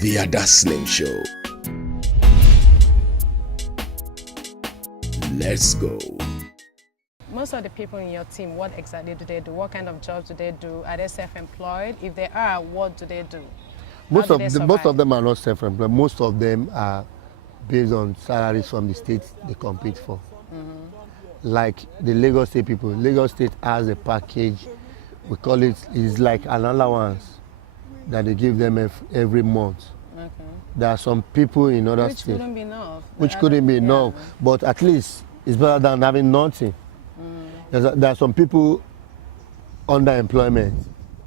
The Dazzling Show. Let's go. Most of the people in your team, what exactly do they do? What kind of jobs do they do? Are they self-employed? If they are, what do they do? Most of them are not self-employed. Most of them are based on salaries from the states they compete for. Like the Lagos State people. Lagos State has a package. We call it, is like an allowance that they give them every month. Okay. There are some people in other Which states. couldn't be enough. Which couldn't be enough. But at least it's better than having nothing. There are some people under employment.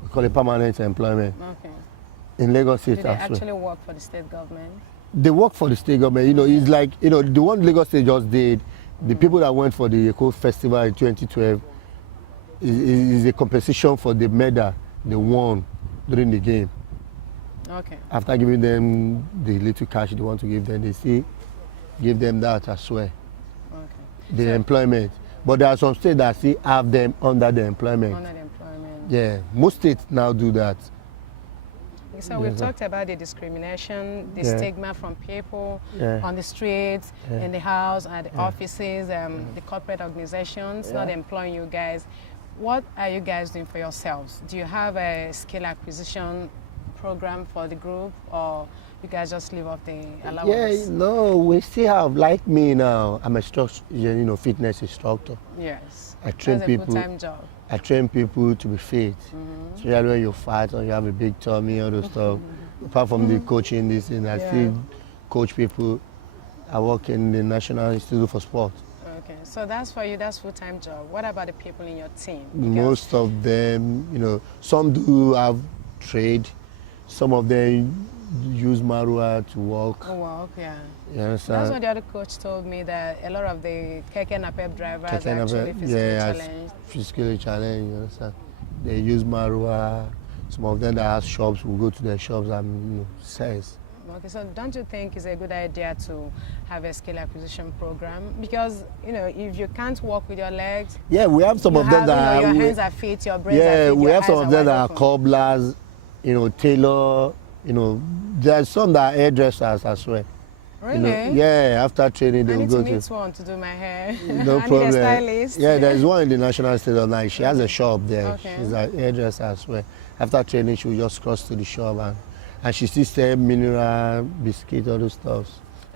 We call it permanent employment. Okay. In Lagos State Do they as well. actually work for the state government? They work for the state government. You know, it's like, you know, the one Lagos State just did, the people that went for the Eco Festival in 2012 is a compensation for the medal they won during the game. Okay. After giving them the little cash they want to give them, they still give them that as well. Okay. The employment. But there are some states that still have them under the employment. Under the employment. Yeah, most states now do that. So we've talked about the discrimination, the stigma from people on the streets, in the house, at the offices, the corporate organizations not employing you guys. What are you guys doing for yourselves? Do you have a skill acquisition program for the group, or you guys just live off the allowance? Yeah, no, we still have, like me now, I'm a fitness instructor. Yes. I train That's people. a full-time job. I train people to be fit. Especially when you're fat or you have a big tummy, all those stuff. Apart from the coaching, this and I still coach people. I work in the National Institute for Sport. Okay, so that's for you, that's full-time job. What about the people in your team? Most of them, you know, some do have trade. Some of them use Marua to work. Oh, wow, yeah. You understand? That's what the other coach told me, that a lot of the Keke Napep drivers are actually physically challenged. Physically challenged, you understand? They use Marua. Some of them that have shops will go to their shops and sales. Okay, so don't you think it's a good idea to have a skill acquisition program? Because, you know, if you can't walk with your legs... Yeah, we have some of them that your hands are fit, your brains are fit, yeah, we your have some eyes of them that are open. cobblers, you know, tailor, you know. There's some that are hairdressers as well. Really? You know, yeah, after training they I will need go to meet one to do my hair. No I problem. need a stylist. Yeah, there's one in the National Stadium now. She has a shop there. Okay. She's a hairdresser as well. After training, she will just cross to the shop and she still sells mineral, biscuit, all those stuff.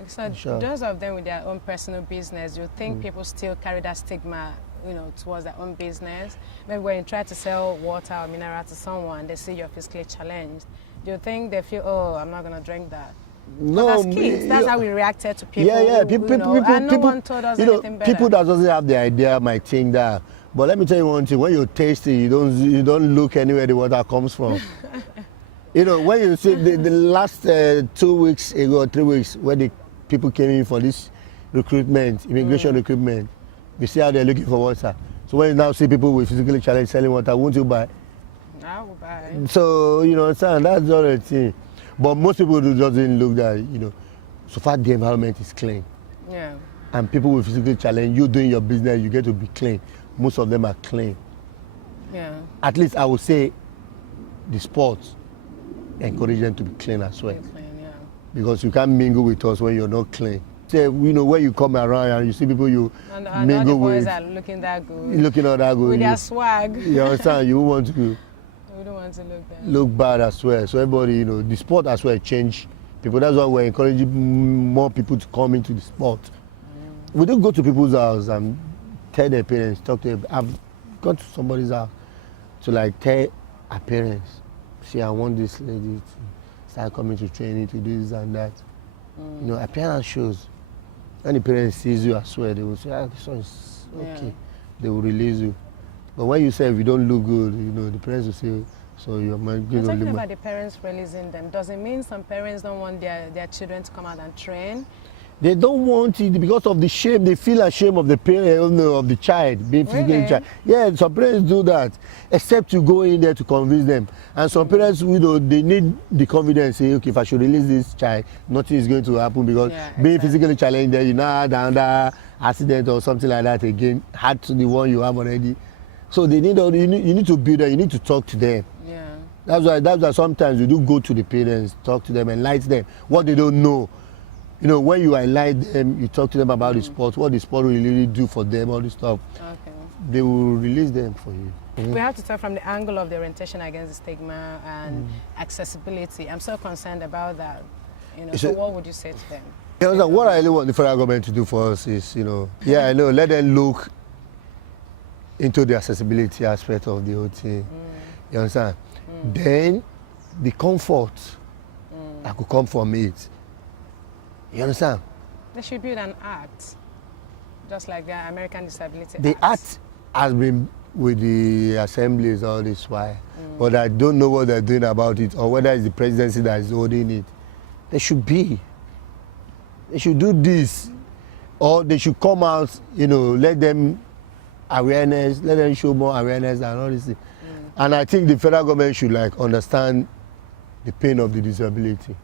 So those of them with their own personal business, you think people still carry that stigma, you know, towards their own business? Maybe when you try to sell water or mineral to someone, they see you're physically challenged. Do you think they feel, oh, I'm not going to drink that? No, as kids, that's how we reacted to people. Yeah, People, and no one told us anything better. People that doesn't have the idea might think that. But let me tell you one thing: when you taste it, you don't look anywhere the water comes from. You know, when you see the last 2 weeks ago, or 3 weeks, when the people came in for this recruitment, immigration recruitment, you see how they're looking for water. So when you now see people with physically challenged selling water, won't you buy? I will buy. So you know, that's not a thing. But most people doesn't look that, you know, so far the environment is clean. Yeah. And people with physical challenge, you doing your business, you get to be clean. Most of them are clean. Yeah. At least I would say the sports encourage them to be clean as well. Clean, yeah. Because you can't mingle with us when you're not clean. Say, you know, when you come around and you see people you and mingle all the boys with, are looking that good. looking at that good. With their swag. You understand? You want to We don't want to look bad as well. So everybody, you know, the sport as well change people. That's why we're encouraging more people to come into the sport. We don't go to people's house and tell their parents, talk to them. I've gone to somebody's house to like tell our parents, see, I want this lady to start coming to training to do this and that. You know, appearance shows. When the parents sees you as well, they will say, this one is okay. They will release you. But when you say if you don't look good, you know, the parents will say, so you're talking about the parents releasing them. Does it mean some parents don't want their children to come out and train? They don't want it because of the shame. They feel ashamed of the parent, of the child being physically child. Yeah, some parents do that, except to go in there to convince them. And some parents, you know, they need the confidence. Say, okay, if I should release this child, nothing is going to happen because being physically challenged, there you know, another accident or something like that again, add to the one you have already. So they need, you need to build them. You need to talk to them. Yeah. That's why sometimes we do go to the parents, talk to them, enlighten them what they don't know. You know, when you enlighten them, you talk to them about the sport, what the sport will really do for them, all this stuff. Okay. They will release them for you. We have to talk from the angle of the orientation against the stigma and accessibility. I'm so concerned about that. You know, so what would you say to them? You know, what I really want the federal government to do for us is, you know, I know, let them look into the accessibility aspect of the whole thing. You understand? Then the comfort that could come from it. You understand? They should build an act, just like the American Disability The act has been with the assemblies all this while, but I don't know what they're doing about it or whether it's the presidency that is holding it. They should do this, or they should come out, you know, let them show more awareness and all this thing. And I think the federal government should like understand the pain of the disability.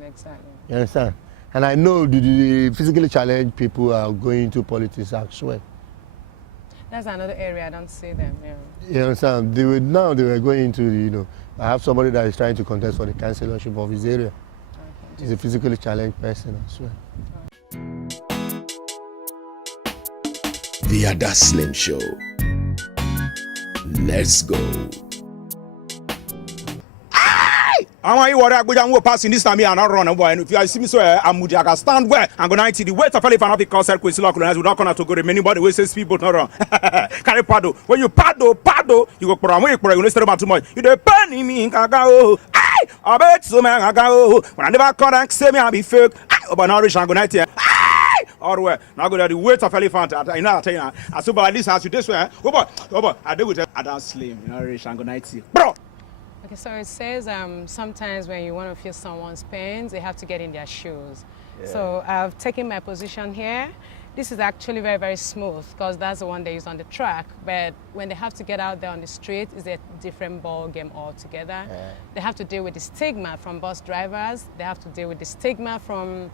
Exactly. You understand? And I know the physically challenged people are going into politics, I swear. That's another area I don't see them. Yeah. You understand? They were going into the, you know, I have somebody that is trying to contest for the councillorship of his area. Okay. He's a physically challenged person, I swear. The Ada Slim Show. Let's go. I want you to go passing this time here and not run boy. And if you see me so I'm I can stand where I'm going to the weight of elephant of the concert with Silo Colonized without going to go to many body we say people not wrong. Carry paddle. When you paddle, you go for a week, you stay about too much. You the penny me in Kagao. I bet so man Kagao. When I never connect, say me I be fake. But now rich I'm going to all the way. Now go to the weight of elephant. I know I so but this house you this way. Oh boy, I do with Ada Slim. You know rich I'm going to bro. Okay, so it says sometimes when you want to feel someone's pains, they have to get in their shoes. Yeah. So I've taken my position here. This is actually very, very smooth because that's the one they use on the track. But when they have to get out there on the street, it's a different ball game altogether. Yeah. They have to deal with the stigma from bus drivers. They have to deal with the stigma from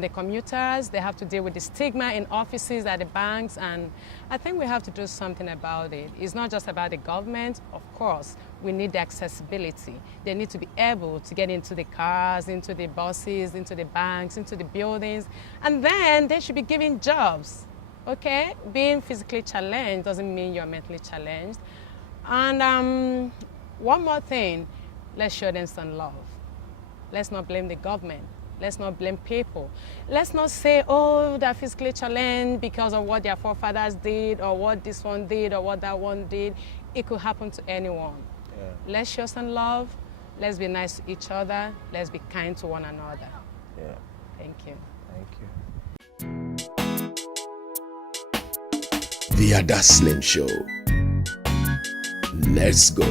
the commuters. They have to deal with the stigma in offices at the banks, and I think we have to do something about it. It's not just about the government, of course. We need the accessibility. They need to be able to get into the cars, into the buses, into the banks, into the buildings, and then they should be given jobs, okay? Being physically challenged doesn't mean you're mentally challenged. And one more thing, let's show them some love. Let's not blame the government. Let's not blame people. Let's not say, oh, they're physically challenged because of what their forefathers did or what this one did or what that one did. It could happen to anyone. Yeah. Let's show some love. Let's be nice to each other. Let's be kind to one another. Yeah. Thank you. Thank you. The Ada Slim Show. Let's go.